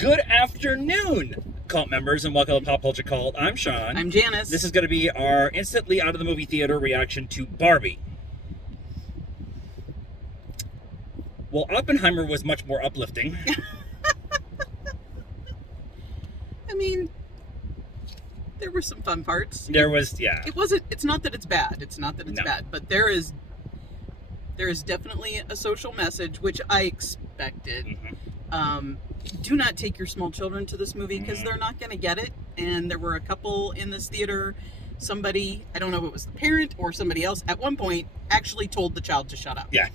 Good afternoon, cult members, and welcome to Pop Culture Cult. I'm Sean. I'm Janice. This is going to be our instantly out of the movie theater reaction to Barbie. Well, Oppenheimer was much more uplifting. I mean, there were some fun parts. There was, yeah. It's not that it's bad. It's not that it's bad, but there is definitely a social message, which I expected. Mm-hmm. Do not take your small children to this movie because they're not going to get it. And there were a couple in this theater. Somebody, I don't know if it was the parent or somebody else, at one point actually told the child to shut up. Yeah.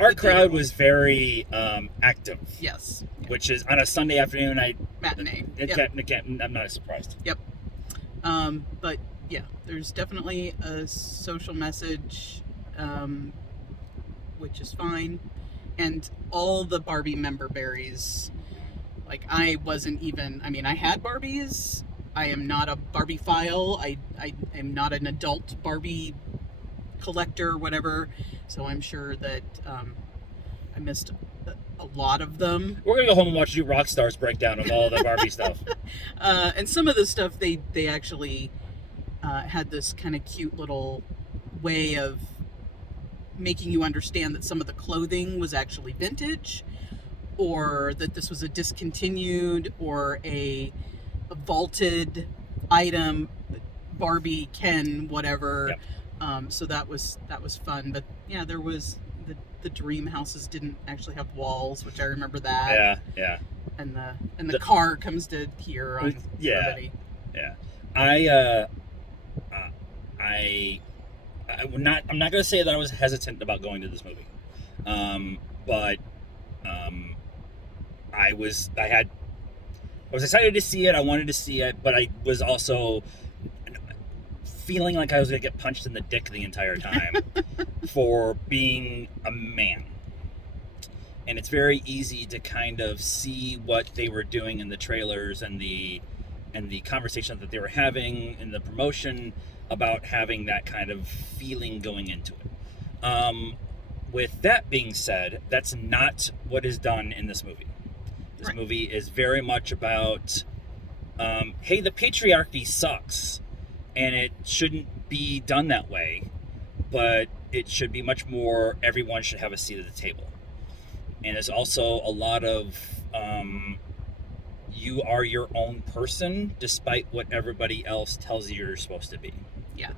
Our crowd was very active. Yes. Which is on a Sunday afternoon. Matinee. I'm not surprised. Yep. But yeah, there's definitely a social message, which is fine. And all the Barbie member berries, like I had Barbies. I am not a Barbie-phile. I am not an adult Barbie collector, whatever. So I'm sure that I missed a lot of them. We're going to go home and watch you rock stars breakdown of all the Barbie stuff. And some of the stuff, they actually had this kind of cute little way of making you understand that some of the clothing was actually vintage, or that this was a discontinued or a vaulted item, Barbie, Ken, whatever. Yep. So that was fun. But yeah, there was the dream houses didn't actually have walls, which I remember that. Yeah. And the car comes to here on everybody. Yeah. I'm not going to say that I was hesitant about going to this movie, but I was excited to see it. I wanted to see it, but I was also feeling like I was going to get punched in the dick the entire time for being a man. And it's very easy to kind of see what they were doing in the trailers and the conversation that they were having in the promotion about having that kind of feeling going into it. With that being said, that's not what is done in this movie. This movie is very much about, hey, the patriarchy sucks, and it shouldn't be done that way, but it should be much more, everyone should have a seat at the table. And there's also a lot of, you are your own person despite what everybody else tells you you're supposed to be. Yeah.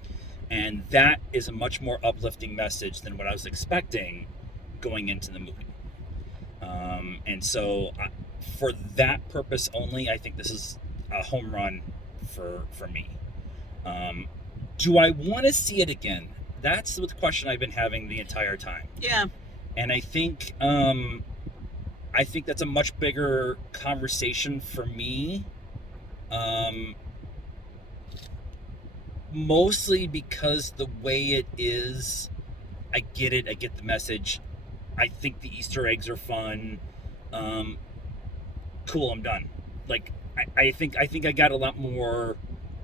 And that is a much more uplifting message than what I was expecting going into the movie. And so for that purpose only, I think this is a home run for me. Do I want to see it again? That's the question I've been having the entire time. Yeah. And I think that's a much bigger conversation for me. Mostly because the way it is, I get it. I get the message. I think the Easter eggs are fun. Cool, I'm done. Like, I think I got a lot more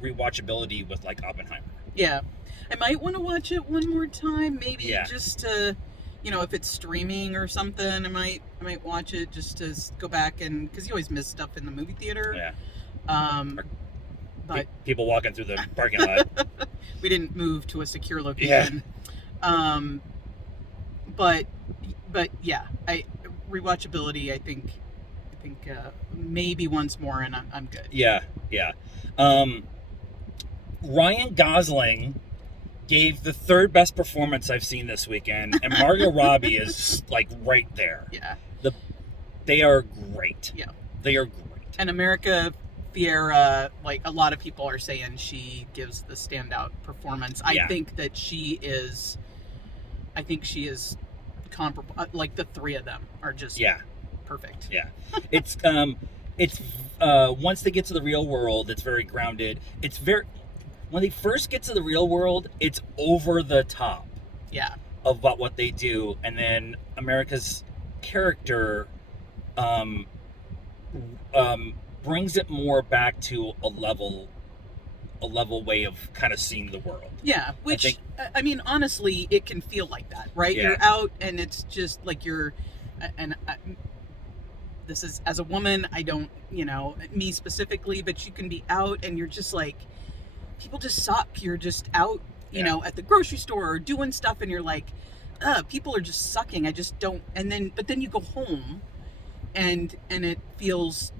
rewatchability with like Oppenheimer. Yeah, I might want to watch it one more time, maybe just to, if it's streaming or something, I might watch it just to go back and, because you always miss stuff in the movie theater. Yeah. But people walking through the parking lot. We didn't move to a secure location. Yeah. But yeah, rewatchability. I think maybe once more, and I'm good. Yeah. Ryan Gosling gave the third best performance I've seen this weekend, and Margot Robbie is like right there. Yeah. They are great. Yeah. They are great. And America Fiera, like a lot of people are saying, she gives the standout performance. I think that she is comparable. Like the three of them are just perfect. Yeah. It's once they get to the real world, it's very grounded. When they first get to the real world, it's over the top. Yeah. About what they do, and then America's character brings it more back to a level way of kind of seeing the world. Yeah, which I mean, honestly, it can feel like that, right? Yeah. You're out, and it's just like this is, as a woman, I don't, me specifically, but you can be out and you're just like, people just suck. You're just out, at the grocery store or doing stuff, and you're like, people are just sucking. I just don't. But then you go home, and it feels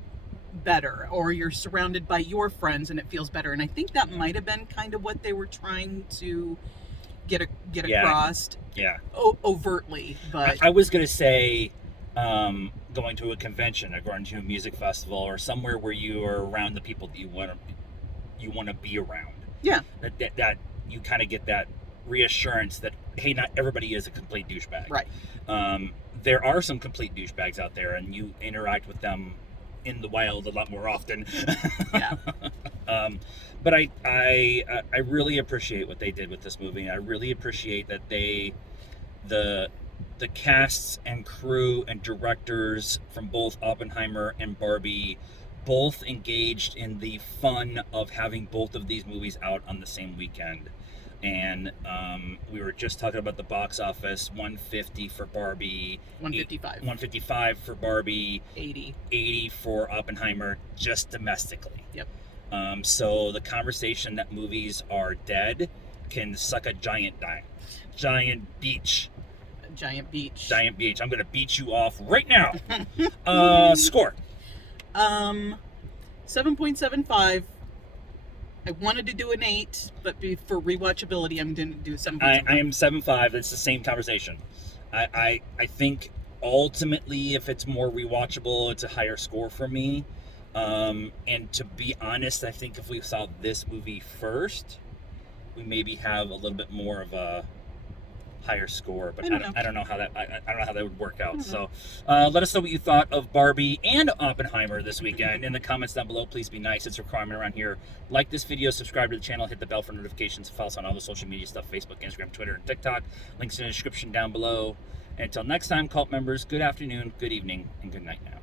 better, or you're surrounded by your friends and it feels better. And I think that might have been kind of what they were trying to get across. Yeah. Overtly, but I was gonna say, going to a convention or going to a music festival or somewhere where you are around the people that you want to be around. Yeah. That you kind of get that reassurance that, hey, not everybody is a complete douchebag. Right. There are some complete douchebags out there, and you interact with them in the wild a lot more often. Yeah. But I really appreciate what they did with this movie. I really appreciate that the casts and crew and directors from both Oppenheimer and Barbie both engaged in the fun of having both of these movies out on the same weekend. And we were just talking about the box office, 150 for Barbie, 155 for Barbie, 80 for Oppenheimer, just domestically. Yep. So the conversation that movies are dead can suck a giant beach. Giant beach. I'm gonna beat you off right now. Score. 7.75. I wanted to do an 8, but for rewatchability, I'm going to do a 7.75. I am 7.5. It's the same conversation. I think ultimately, if it's more rewatchable, it's a higher score for me. And to be honest, I think if we saw this movie first, we maybe have a little bit more of a higher score, but I don't know how that would work out. So let us know what you thought of Barbie and Oppenheimer this weekend in the comments down below. Please be nice. It's a requirement around here. Like this video, subscribe to the channel, hit the bell for notifications, follow us on all the social media stuff, Facebook, Instagram, Twitter, and TikTok. Links in the description down below. And until next time, cult members, good afternoon, good evening, and good night now.